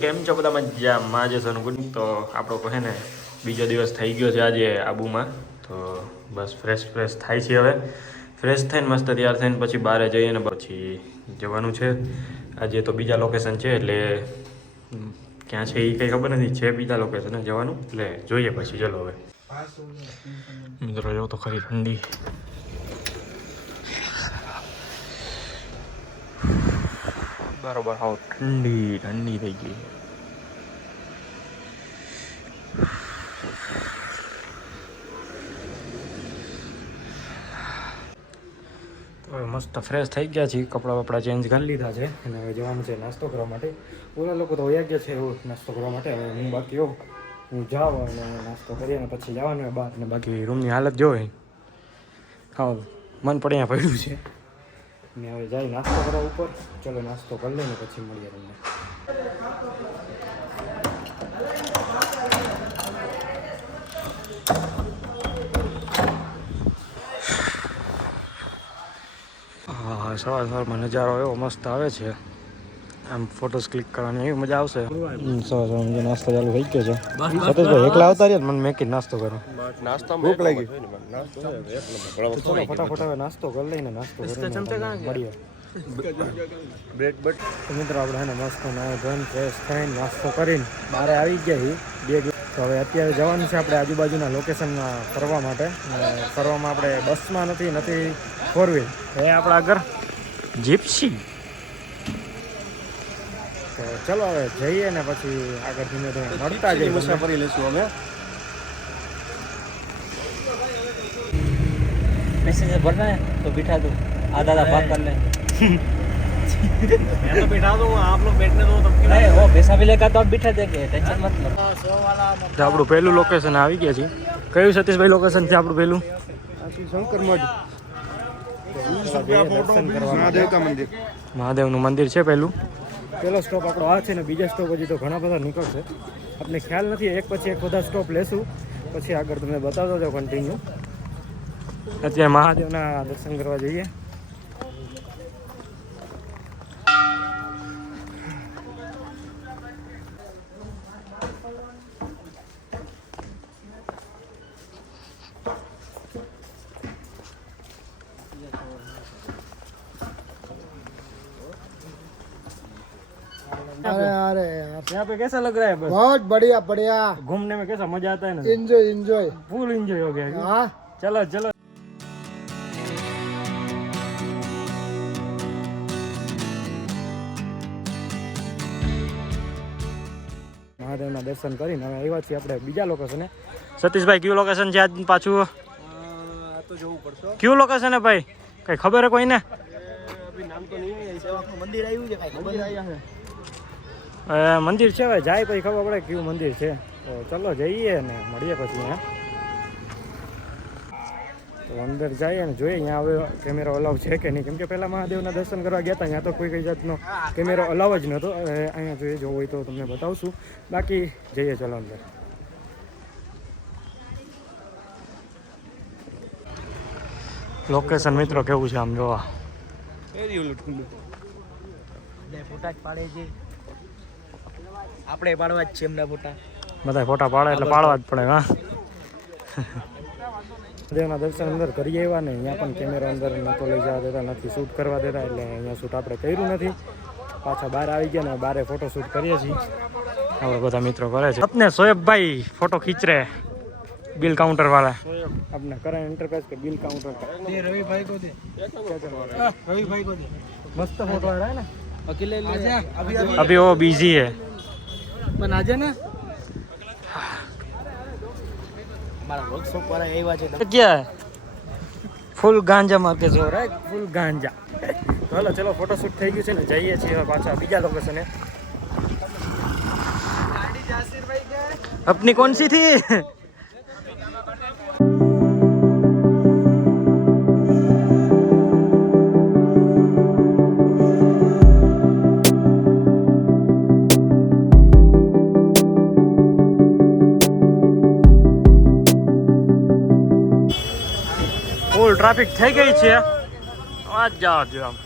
કેમ છો બધા મજામાં જ છો ગુડ તો આપણો કહે ને બીજો દિવસ થઈ ગયો છે આજે આબુમાં તો બસ ફ્રેશ થાય છે હવે ફ્રેશ થઈને મસ્ત તૈયાર થઈને પછી બહાર જઈએ ને પછી જવાનું છે આજે તો બીજા લોકેશન છે એટલે ક્યાં છે એ કંઈ ખબર નથી છે બીજા લોકેશને જવાનું એટલે જોઈએ પછી ચલો હવે મિત્રો જો તો ખરી ઠંડી બરોબર હાવ ઠંડી થઈ ગઈ તો મસ્ત ફ્રેશ થઈ ગયા છીએ કપડાં ચેન્જ કરી લીધા છે અને હવે જવાનું છે નાસ્તો કરવા માટે ઓલા લોકો તો વયા ગયા છે એવું નાસ્તો કરવા માટે હવે હું બાકી હું જાઉં અને નાસ્તો કરીએ અને પછી જવાનું હોય બહાર ને બાકી રૂમની હાલત જોઈ હા મન પડે અહીંયા પડ્યું છે ને હવે જાય નાસ્તો કરવા ઉપર ચલો નાસ્તો કરી લઈને પછી મળીએ તમને હા સવારમાં નજારો એવો મસ્ત આવે છે આમ ફોટોસ ક્લિક કરવાની એવી મજા આવશે સવારમાં નાસ્તો ચાલુ થઈ ગયો છે સતીશભાઈ એકલા આવતા રહ્યા મને મેં કીધું નાસ્તો કરો ભૂખ લાગી ફટાફટ હવે નાસ્તો કરી લઈને નાસ્તો મળીએ મિત્રો આપણે હે ને મસ્ત ધન ફ્રેશ થઈને નાસ્તો કરીને બહાર આવી ગયા છીએ તો હવે અત્યારે જવાનું છે આપણે આજુબાજુના લોકેશનમાં ફરવા માટે ફરવામાં આપણે બસમાં નથી ફોર વ્હીલ એ આપણા આગળ જીપ્સી તો ચલો હવે જઈએ ને પછી આગળ ધીમે મળતા જઈએ મુસાફરી લઈશું અમે पैसे भरना है तो बिठा दो आधा भाग कर ले मैं तो बिठा दूंगा आप लोग बैठने दो तब क्यों नहीं वो पैसा भी लेगा तो आप बिठा देंगे टेंशन मत लो આપણું પહેલું લોકેશન આવી ગયા છે કયું સતીશભાઈ લોકેશન છે આપણું પહેલું શંકર મઠ મહાદેવનું મંદિર છે પહેલો સ્ટોપ આપણો આ છે ને બીજા સ્ટોપ હજી તો ઘણા બધા નીકળશે આપણે ખ્યાલ નથી એક પછી એક બધા સ્ટોપ લેશું પછી આગળ તમને બતાવતો જાઓ કન્ટિન્યુ અત્યારે મહાદેવના દર્શન કરવા જઈએ अरे यार यहाँ पे कैसा लग रहा है बस बहुत बढ़िया घूमने में कैसा मजा आता है ना एंजॉय फुल एंजॉय हो गया हाँ चलो મહાદેવના દર્શન કરીને હવે આવ્યા છીએ આપણે બીજા લોકેશને સતીશભાઈ કયું લોકેશન છે આજ પાછું તો જોવું પડશે કયું લોકેશન હે ભાઈ કઈ ખબર હે કોઈને નામ તો નહીં મંદિર આવ્યું છે કઈ ખબર આવ્યા છે મંદિર છે ભાઈ જાય પછી ખબર પડે કયું મંદિર છે તો ચલો જઈએ ને મળીએ પછી અહીંયા તો અંદર જઈએ ને જોઈએ અહીંયા હવે કેમેરો અલાવ છે કે નહીં કેમ કે પહેલાં મહાદેવના દર્શન કરવા ગયા હતા ત્યાં તો કોઈ કઈ જાતનો કેમેરો અલાવ જ નહોતો અહીંયા જોઈએ જો હોય તો તમને બતાવશું બાકી જઈએ ચલો અંદર લોકેશન મિત્રો કેવું છે આમ જોવા ફોટા જ પાડે છે આપણે પાડવા જ છે એમના ફોટા બધા ફોટા પાડે એટલે પાડવા જ પડે હા મહાદેવના દર્શન અંદર કરી આવ્યા ને અહીંયા પણ કેમેરો અંદર નહોતો લઈ જવા દેતા નથી શૂટ કરવા દેતા એટલે અહીંયા શૂટ આપણે કર્યું નથી પાછા બહાર આવી ગયા ને બારે ફોટો શૂટ કરીએ છીએ આપણે બધા મિત્રો કરે છે अपने शोएब भाई फोटो खींच रहे बिल काउंटर वाला अपना करें इंटरफेस के बिल काउंटर दे रवि भाई को दे मस्त फोटो आ रहा है ना अकेले ले अभी वो बिजी है પણ આજે ને हमारा वर्कशॉप वाला આવ્યા છે क्या है फुल गांजा मार के जोर है फुल गांजा चलो चलो फोटो शूट થઈ ગયું છે ને જઈએ છીએ પાછા બીજા લોકેશને अपनी कौन सी थी ફૂલ ટ્રાફિક થઈ ગઈ છે આ જાઓ જો આમ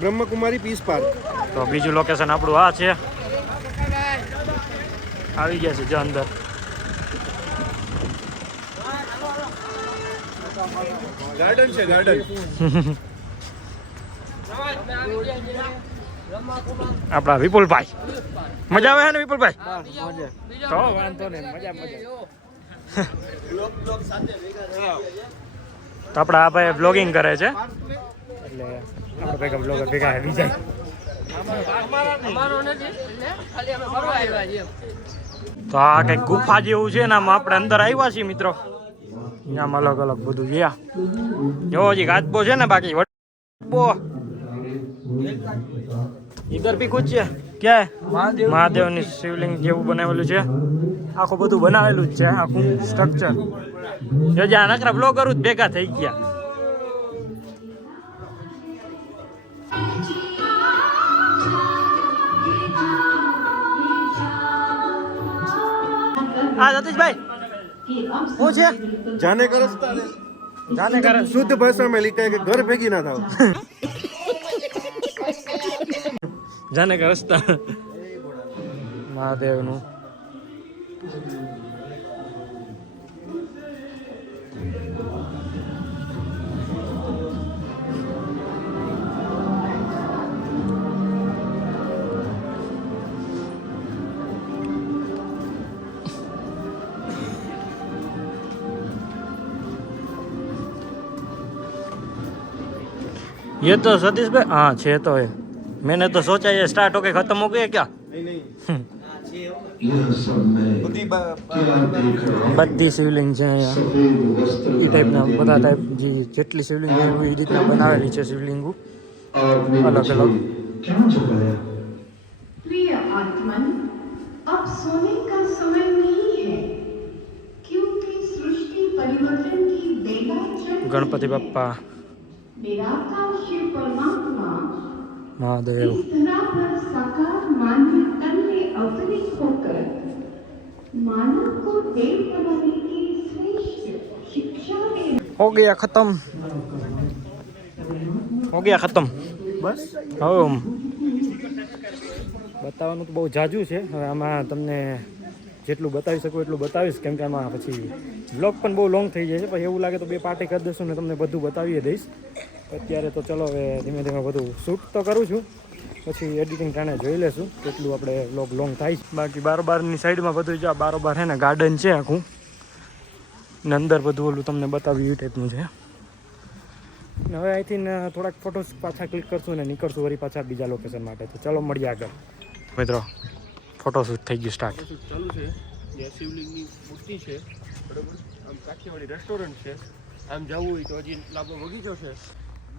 બ્રહ્મકુમારી પીસ પાર્ક. તો બીજું લોકેશન આપણું આ છે. આવી ગયા છે જો અંદર. ગાર્ડન છે ગાર્ડન. આપણા વિપુલભાઈ મજા આવે છે ને વિપુલભાઈ? તો વાંધો નહીં, મજા. તો આપણા આ ભાઈ બ્લોગિંગ કરે છે એટલે આપણે ભેગા બ્લોગર ભેગા આવી જાય. તો આ કંઈક ગુફા જેવું છે ને આમાં આપણે અંદર આવ્યા છીએ મિત્રો. આમ અલગ અલગ બધું ગયા જો હજી કાચબો છે ને બાકી વડબો इधर भी कुछ है क्या है મહાદેવની શિવલિંગ જેવું બનાવેલું છે. આખું બધું બનાવેલું જ છે આખું સ્ટ્રક્ચર. જો જ્યાં નકરા બ્લોગર જ ભેગા થઈ ગયા. હા સતીશભાઈ શું છે? જાને का रस्ता है. જાને કરે शुद्ध भाषा में लिखा है कि घर भेगी ना था. જાને કા રસ્તા મહાદેવનું. ये तो सतीश भाई हाँ छे तो है. मैंने तो सोचा ये स्टार्ट होके खत्म हो गया क्या? नहीं બધી શિવલિંગ છે અહીંયા એ ટાઈપના બધા ટાઈપ જે જેટલી શિવલિંગ હોય એ રીતના બનાવેલી છે શિવલિંગો અલગ અલગ. प्रिय आत्मन, अब सोने का समय नहीं है क्योंकि सृष्टि परिवर्तन की बेला चल ગણપતિ બાપ્પા निराकार शिव परमात्मा મહાદેવ. इस धरा पर साकार मानव तन में अवतरित होकर मानव को देव बनाने की श्रेष्ठ शिक्षा दे हो गया खत्म हो गया खत्म बस. હમ બતાવવાનું તો બહુ જાજુ છે. હવે આમાં તમને જેટલું બતાવી શકું એટલું બતાવીશ કેમ કે આમાં પછી બ્લોગ પણ બહુ લોંગ થઈ જાય છે. પછી એવું લાગે તો 2 પાર્ટી કરી દઈશું ને તમને બધું બતાવીએ દઈશ. અત્યારે તો ચલો હવે ધીમે ધીમે બધું શૂટ તો કરું છું પછી એડિટિંગ ટાણે જોઈ લેશું કેટલું આપણે બ્લોગ લોંગ થાય છે. બાકી બારોબારની સાઈડમાં બધું જો બારોબાર છે ને ગાર્ડન છે આખું ને અંદર બધું ઓલું તમને બતાવ્યું એ ટાઈપનું છે. ને હવે અહીંથી થોડાક ફોટોસ પાછા ક્લિક કરશું ને નીકળશું વળી પાછા બીજા લોકેશન માટે. તો ચલો મળીએ આગળ મિત્રો. ફોટોશૂટ થઈ ગયું સ્ટાર્ટ. ચાલુ છે. જે શિવલિંગની મૂર્તિ છે બરોબર. આમ કાઠિયાવાડી રેસ્ટોરન્ટ છે. આમ જવું હોય તો હજી લાંબો બગીચો છે.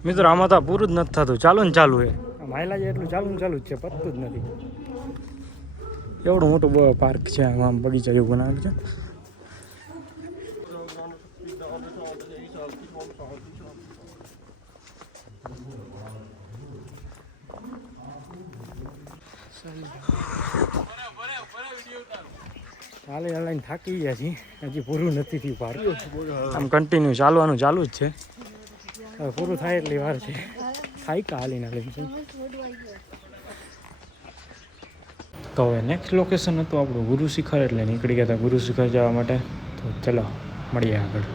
મિત્રો આમાં તો પૂરું જ નથી થતું. ચાલુ ને ચાલુ છે માયલા છે એટલું ચાલુ ને ચાલુ જ છે પતતું જ નથી. એવડું મોટું પાર્ક છે આમ બગીચા જેવું બનાવેલું છે. હાલી હાલીને થાકી ગયા છીએ. હજી પૂરું નથી થયું પાર્ક. આમ કન્ટિન્યુ ચાલવાનું ચાલુ જ છે. હવે પૂરું થાય એટલી વાર છે. થાય કા હાલીને હાલીને છે. તો હવે નેક્સ્ટ લોકેશન હતું આપણું ગુરુ શિખર એટલે નીકળી ગયા હતા ગુરુ શિખર જવા માટે. તો ચલો મળીએ આગળ.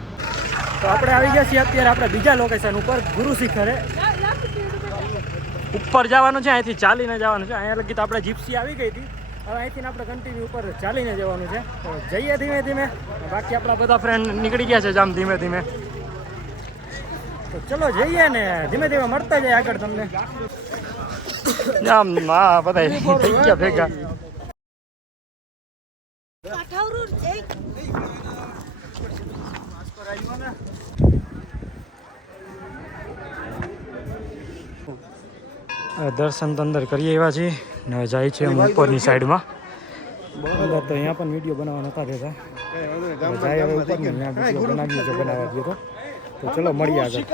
તો આપણે આવી ગયા છીએ અત્યારે આપણે બીજા લોકેશન ઉપર ગુરુ શિખરે. ઉપર જવાનું છે અહીંથી ચાલીને જવાનું છે. અહીંયા લગી તો આપણે જીપ્સી આવી ગઈ હતી. હવે અહીંથી આપણે કન્ટિન્યુ ઉપર ચાલીને જવાનું છે. તો જઈએ ધીમે ધીમે. બાકી આપણા બધા ફ્રેન્ડ નીકળી ગયા છે જામ ધીમે ધીમે. તો ચલો જઈએ ને ધીમે ધીમે મળતા જાય આગળ તમને. આમ હા બધા થઈ ગયા ભેગા. દર્શન તો અંદર કરીએ એવા છીએ ને હવે જાય છે ઉપરની સાઈડમાં. અંદર તો અહીંયા પણ વિડીયો બનાવવા નતા દેતા. જાય હવે ઉપર ને ત્યાં વિડીયો બનાવીએ છે બનાવવા દઈએ તો ચલો મળીએ આગળ.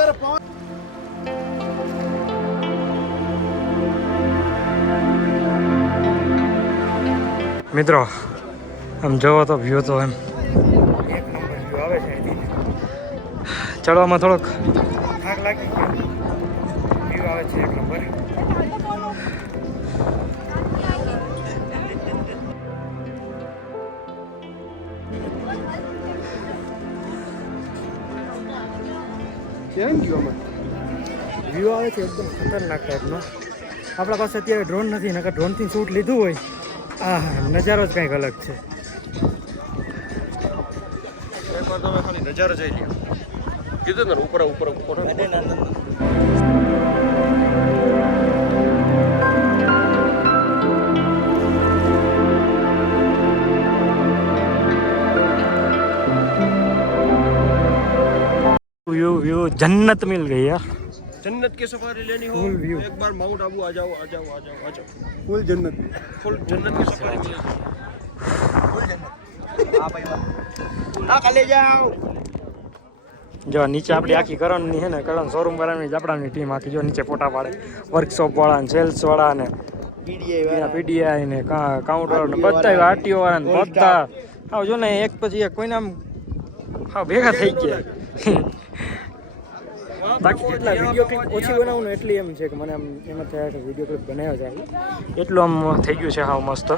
મિત્રો આમ જોવો તો વ્યૂ તો એમ એક નંબર વ્યૂ આવે છે અહીંથી. ચડવામાં થોડોક થાક લાગી ગયો. વ્યૂ આવે છે એક નંબર. ક્યાં ગયો અમે વ્યૂ આવે છે એકદમ ખતરનાક ટાઈપનો. આપણા પાસે અત્યારે ડ્રોન નથી, નકર ડ્રોનથી શૂટ લીધું હોય આ નજારો જ કંઈક અલગ છે. એકવાર તમે ખાલી નજારો જોઈ લ્યો. કીધું ને ઉપર ઉપર ઉપર व्यू जन्नत मिल गई यार. जन्नत की सफारी लेनी हो Full view. एक बार माउंट आबू आ जाओ आ जाओ आ जाओ आ जाओ फुल जन्नत की सफारी ले जाओ. જો નીચે આપણી આખી કરણની છે ને કરણ શોરૂમ વાળાની જ આપણાની ટીમ આખી જો નીચે ફોટા પાડે, વર્કશોપ વાળા ને સેલ્સ વાળા ને પીડીઆઈ ને કાઉન્ટર ને બધા આરટીઓ વાળા ને બધા હા જો ને એક પછી એક કોઈને આમ હા ભેગા થઈ ગયા. બાકી કેટલા વિડીયો ક્લિપ ઓછી બનાવું ને એટલી એમ છે કે મને આમ એમાં થયા કે વિડીયો ક્લિપ બનાવ્યો છે એટલું આમ થઈ ગયું છે હાવ મસ્ત.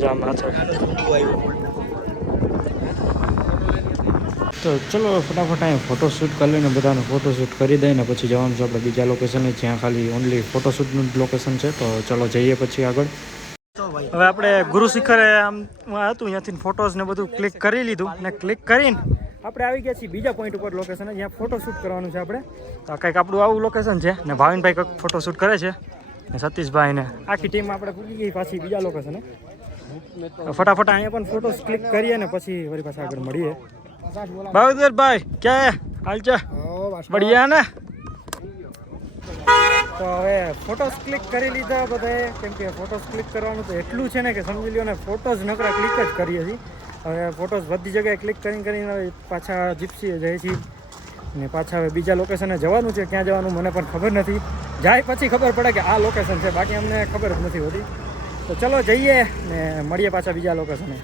જામ છે તો ચલો ફટાફટ અહીં ફોટોશૂટ કરી લઈને બધાને ફોટોશૂટ કરી દઈને પછી જવાનું છે આપણે બીજા લોકેશને જ્યાં ખાલી ઓનલી ફોટોશૂટનું જ લોકેશન છે. તો ચલો જઈએ પછી આગળ. હવે આપણે ગુરુ શિખરે આમ હતું ત્યાંથી ફોટોસ ને બધું ક્લિક કરી લીધું ને ક્લિક કરીને આપણે આવી ગયા છીએ બીજા પોઈન્ટ ઉપર લોકેશન જ્યાં ફોટોશૂટ કરવાનું છે આપણે. તો કંઈક આપણું આવું લોકેશન છે ને ભાવિનભાઈ કંઈક ફોટોશૂટ કરે છે ને સતીશભાઈ ને આખી ટીમ આપણે પૂરી ગઈ પાછી બીજા લોકેશને. ફટાફટ અહીંયા પણ ફોટોસ ક્લિક કરીએ ને પછી વળી પાછા આગળ મળીએ. ભાઈ ક્યાં હાલ છે બઢિયા ને. તો હવે ફોટોસ ક્લિક કરી લીધા બધાએ, કેમ કે ફોટોસ ક્લિક કરવાનું તો એટલું છે ને કે સમજી લ્યો ને ફોટોસ નકરા ક્લિક જ કરીએ છીએ. હવે ફોટોસ બધી જગ્યાએ ક્લિક કરીને પાછા જીપ્સીએ જઈએ છીએ ને પાછા હવે બીજા લોકેશને જવાનું છે. ક્યાં જવાનું મને પણ ખબર નથી, જાય પછી ખબર પડે કે આ લોકેશન છે, બાકી અમને ખબર જ નથી હોતી. તો ચલો જઈએ ને મળીએ પાછા બીજા લોકેશને.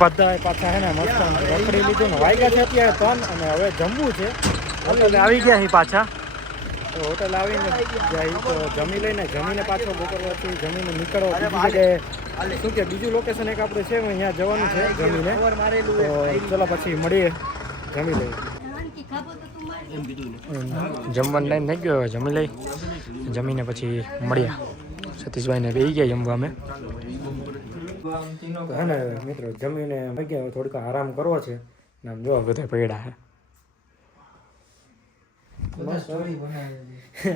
બધા પાછા હે ને મસ્ત રખડી લીધું ને વાગ્યા છે અત્યારે 3 અને હવે જમવું છે. હોટલે આવી ગયા અહીં પાછા, તો હોટલ આવીને જાય તો જમી લઈને જમીને પાછો બપોર પછી જમીને નીકળો બીજી જગ્યાએ શું કે બીજું લોકેશન એક આપણે છે અહીંયા જવાનું છે જમીને. તો ચલો પછી મળીએ, જમી લઈએ. જમવાનો ટાઈમ થઈ ગયો, જમી લઈ જમીને પછી મળ્યા. સતીશભાઈને બેસી ગયા જમવા અમે. હે ને મિત્રો જમીને ગયા થોડીક આરામ કરવો છે ને આમ જોવા બધા પડ્યા હે.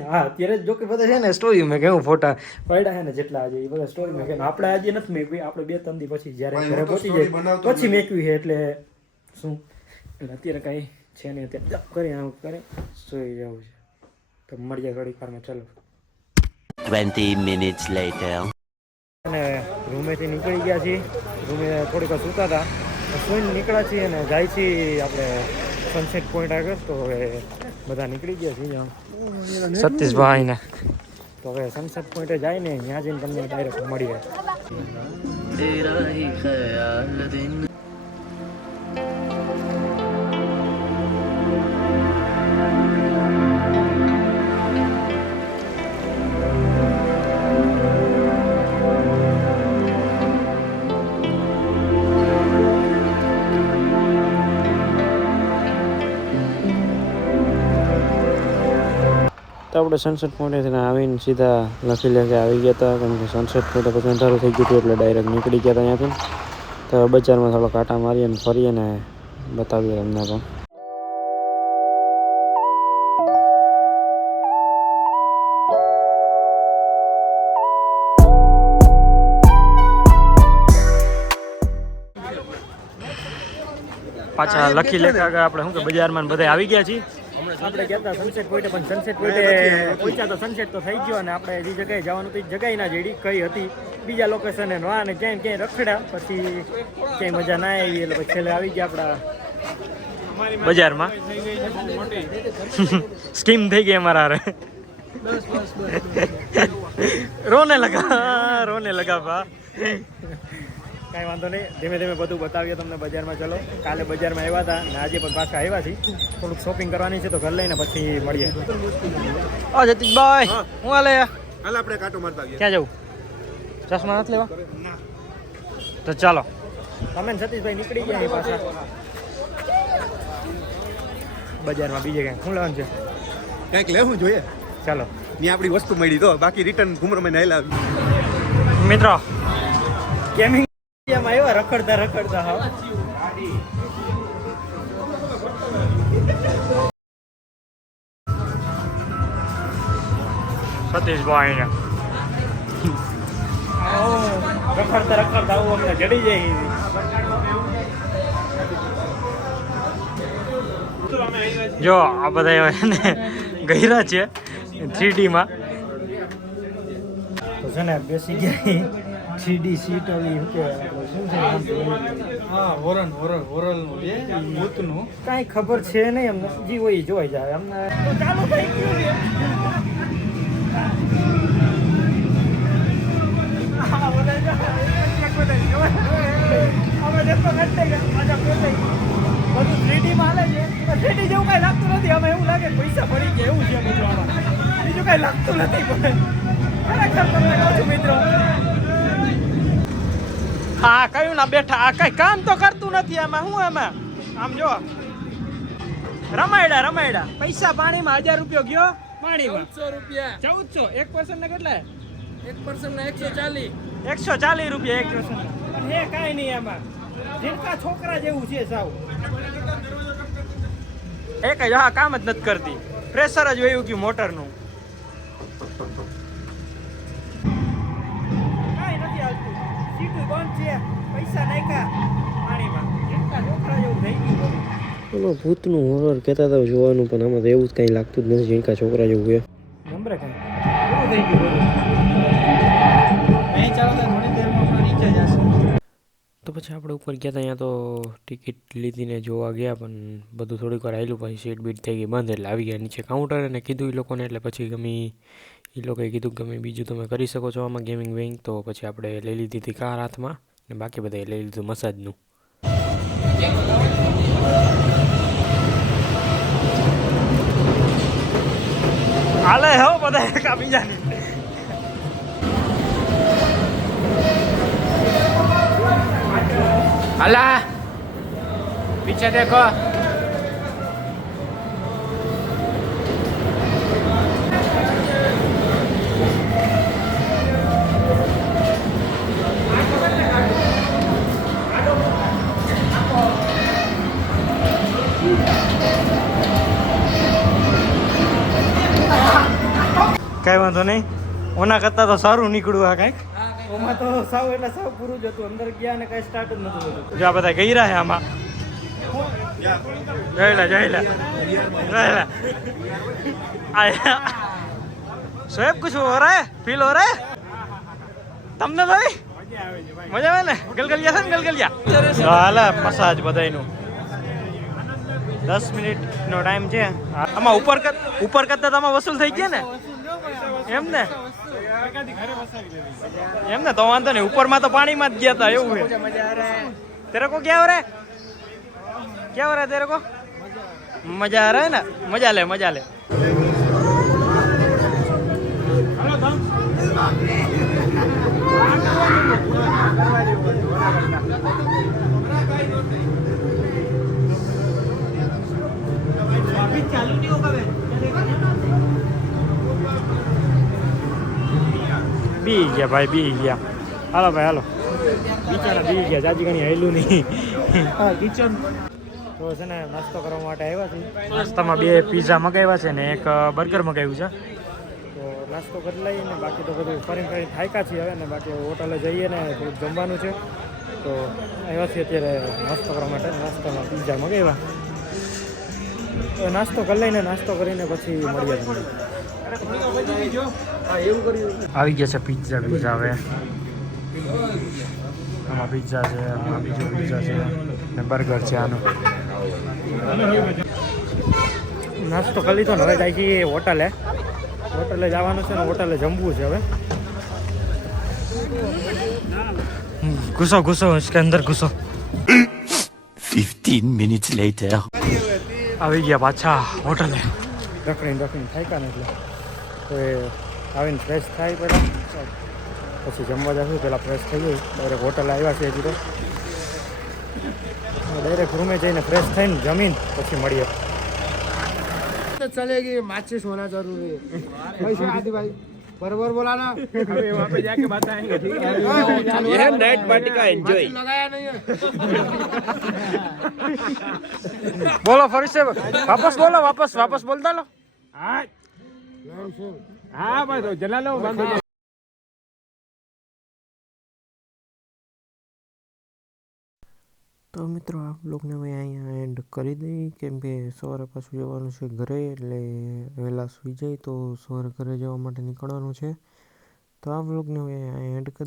હા અત્યારે જો કે બધા છે ને સ્ટોરી મેં કેવું ફોટા પડ્યા છે ને જેટલા આજે એ બધા સ્ટોરી મેં કે આપણે આજે નથી મેકવી, આપણે 2-3 દી પછી જ્યારે ઘરે પહોંચી જાય પછી મેકવી છે. એટલે શું એટલે અત્યારે કાંઈ છે નહીં, અત્યારે કરી આવું કરે સોઈ જવું છે. તો મળીએ થોડીક વારમાં. ચલો 20 minutes later. અને રૂમેથી નીકળી ગયા છીએ, રૂમે થોડીક વાર સૂતા હતા સુઈને નીકળ્યા છીએ અને જાય છીએ આપણે સનસેટ પોઈન્ટ આગળ. તો હવે બધા નીકળી ગયા છીએ સતીશભાઈને. તો હવે સનસેટ પોઈન્ટે જાય ને ત્યાં જઈને તમને ડાયરેક્ટ મળીએ. તો આપણે સનસેટ પોઈન્ટેથી આવીને સીધા લખી લે કે આવી ગયા હતા, કેમ કે સનસેટ પોઈન્ટ પછી અંધારું થઈ ગયું હતું એટલે ડાયરેક્ટ નીકળી ગયા હતા અહીંયાથી. તો બજારમાં થોડો કાંટા મારીએ ને ફરીએ ને બતાવીએ તમને પણ. પાછા લખી લેખા આગળ આપણે શું કે બજારમાં બધા આવી ગયા છીએ. આપણે ગયા હતા સનસેટ પોઈન્ટે, પણ સનસેટ પોઈન્ટે પહોંચ્યા તો સનસેટ તો થઈ ગયો અને આપણે જે જગ્યાએ જવાનું તો જગ્યાએ ના જેડી કઈ હતી બીજા લોકેશને વા ને ક્યાંય રખડ્યા પછી ક્યાંય મજા ના આવી એટલે પછી છેલ્લે આવી ગયા આપણા બજારમાં. સ્કીમ થઈ ગઈ અમારા હારે. રોને લગા ભા કાંઈ વાંધો નહીં, ધીમે ધીમે બધું બતાવીએ તમને બજારમાં. ચલો, કાલે બજારમાં આવ્યા હતા ને આજે પણ પાછા આવ્યા છીએ. થોડુંક શોપિંગ કરવાની છે તો ઘર લઈને પછી મળીએ. જતીશભાઈ હું હાલે આપણે કાંટો મારતા આવીએ. ક્યાં જવું? ચશ્મા નથી લેવા? તો ચાલો, તમે ને સતીશભાઈ નીકળી ગયા પાછા બજારમાં. બીજે ક્યાંક શું લેવાનું છે? કંઈક લેવું જોઈએ. ચાલો, ની આપણી વસ્તુ મળી તો બાકી રિટર્ન ઘુમરામાં નહીં લાવી. મિત્રો ગેમિંગ આવ્યા રખડતા રખડતા. હા, સતીશભાઈ ને રખડતા રખડતા આવું અમને જડી જાય. જો આ બધા એને ગયરા છે 3D માં તો છે ને બેસી ગયા 3D સીટ ઓલી શું છે હા હોરલ ભૂતનું કાંઈ ખબર છે નહીં અમને, જી હોય જોઈ જાય અમને. ચાલુ થઈ ગયું બધું 3D માં હાલે છે. 3D જેવું કાંઈ લાગતું નથી. આમાં એવું લાગે પૈસા પડી ગયા એવું છે બધું. આમાં બીજું કાંઈ લાગતું નથી. ખરેખર તમને કહું છું મિત્રો, હા કયું ના બેઠા, આ કઈ કામ તો કરતું નથી. આમાં શું આમાં આમ જો રમાયડા પૈસા પાણીમાં 1000 રૂપિયો ગયો પાણીમાં. 100 રૂપિયા 1400 એક પર્સન ને કેટલા? એક પર્સન ના 140 140 રૂપિયા એક પર્સન. પણ હે કાંઈ નહીં આમાં, જીનકા છોકરા જેવું છે સાવ. એક જ હા કામ જ નથી કરતી, પ્રેશર જ વયું ગયું મોટરનું. કાંઈ નથી હાલતું, સીટું બંધ છે, પૈસા નાખ્યા પાણીમાં, જીનકા છોકરા જેવું થઈ ગયું. ચલો ભૂતનું હોરર કહેતા હતા જોવાનું, પણ આમાં તો એવું જ કંઈ લાગતું જ નથી જીણકા છોકરા જેવું છે. નંબરે કાંઈ પૂરું થઈ ગયું બધું. નહીં ચાલો તો થોડી દેરમાં આપણે નીચે જશું. તો પછી આપણે ઉપર ગયા હતા, અહીંયા તો ટિકિટ લીધીને જોવા ગયા, પણ બધું થોડીક વાર આવેલું, પછી સીટ બીટ થઈ ગઈ બંધ, એટલે આવી ગયા નીચે કાઉન્ટર અને કીધું એ લોકોને, એટલે પછી ગમી એ લોકોએ કીધું કે ગમે બીજું તમે કરી શકો છો આમાં ગેમિંગ વેમિંગ. તો પછી આપણે લઈ લીધી હતી કાર હાથમાં, ને બાકી બધાએ લઈ લીધું મસાજનું. હાલે હો બધા એકા બીજાની. અલા પીછે દેખો. કાંઈ વાંધો નહીં, ઓના કરતાં તો સારું નીકળ્યું. આ કાંઈક ઓમાં તો સાવ એટલે સાવ પૂરું જ હતું. અંદર ગયા ને કાંઈ સ્ટાર્ટ જ નતું થતું. જો આ બધા ગઈ રહ્યા છે આમાં. જયલા સોએબ કુછ હો રહા હે, ફીલ હો રહા હે તમને ભાઈ? મજા આવે ને? ગલગલિયા છે ને ગલગલિયા. હાલા મસાજ બધાયનું 10 મિનિટનો ટાઈમ છે. આમાં ઉપર કરતા આમાં વસૂલ થઈ ગયા ને એમ ને? એમ ને તો વાંધો નહીં, ઉપરમાં તો પાણીમાં જ ગયા હતા એવું છે. તેરે કો ક્યાં હો રહા હે? क्या हो रहा है तेरे को? मजा आ रहा है ना? मजा ले मजा ले. બી ગયા ભાઈ, બી ગયા. હાલો ભાઈ હાલો, બિચારા બી ગયા, જાજી ઘણી હેલું નહીં. હા કિચન તો છે ને નાસ્તો કરવા માટે આવ્યા છે. નાસ્તામાં 2 પીઝા મગાવ્યા છે ને 1 બર્ગર મગાવ્યું છે. તો નાસ્તો કરી લઈએ ને બાકી તો બધું ફરીને થાક્યા છીએ હવે, ને બાકી હોટલે જઈએ ને થોડુંક જમવાનું છે. તો આવ્યા છીએ અત્યારે નાસ્તો કરવા માટે. નાસ્તામાં પીઝા મગાવ્યા, તો નાસ્તો કરી લઈને નાસ્તો કરીને પછી મળીએ તમને. આવી ગયા છે પીઝા હવે. આમાં પીઝા છે, આમાં બીજો પીઝા છે ને બર્ગર છે. આનો નાસ્તો કરી લીધો ને હવે જાય છીએ હોટલે જવાનું છે ને હોટલે જમવું છે હવે. घुसो घुसो इसके अंदर घुसो 15 minutes later. આવી ગયા પાછા હોટલે રખડીને થાક્યા ને એટલે તો એ આવીને ફ્રેશ થાય પહેલાં પછી જમવા જશું પહેલાં ફ્રેશ થઈ ગઈ ડાયરેક્ટ હોટલ આવ્યા છે હજી તો ડાયરેક્ટ રૂમે જઈને ફ્રેશ થઈને જમીન પછી મળીએ चलेगी माचिस होना जरूरी है कैसे आदि भाई बराबर बोला ना अभी वहाँ पे जाके बताएंगे ठीक है ये नाइट पार्टी का एंजॉय लगाया नहीं है બોલો ફરી से वापस बोलो वापस बोलता लो हाँ भाई तो जला लो बंद हो जाए તો મિત્રો આ બ્લોગને હવે અહીંયા એન્ડ કરી દઈ કેમ કે સવારે પાછું જવાનું છે ઘરે એટલે વહેલા સૂઈ જાય તો સવારે ઘરે જવા માટે નીકળવાનું છે તો આ બ્લોગને હવે અહીંયા એન્ડ કરી દઈ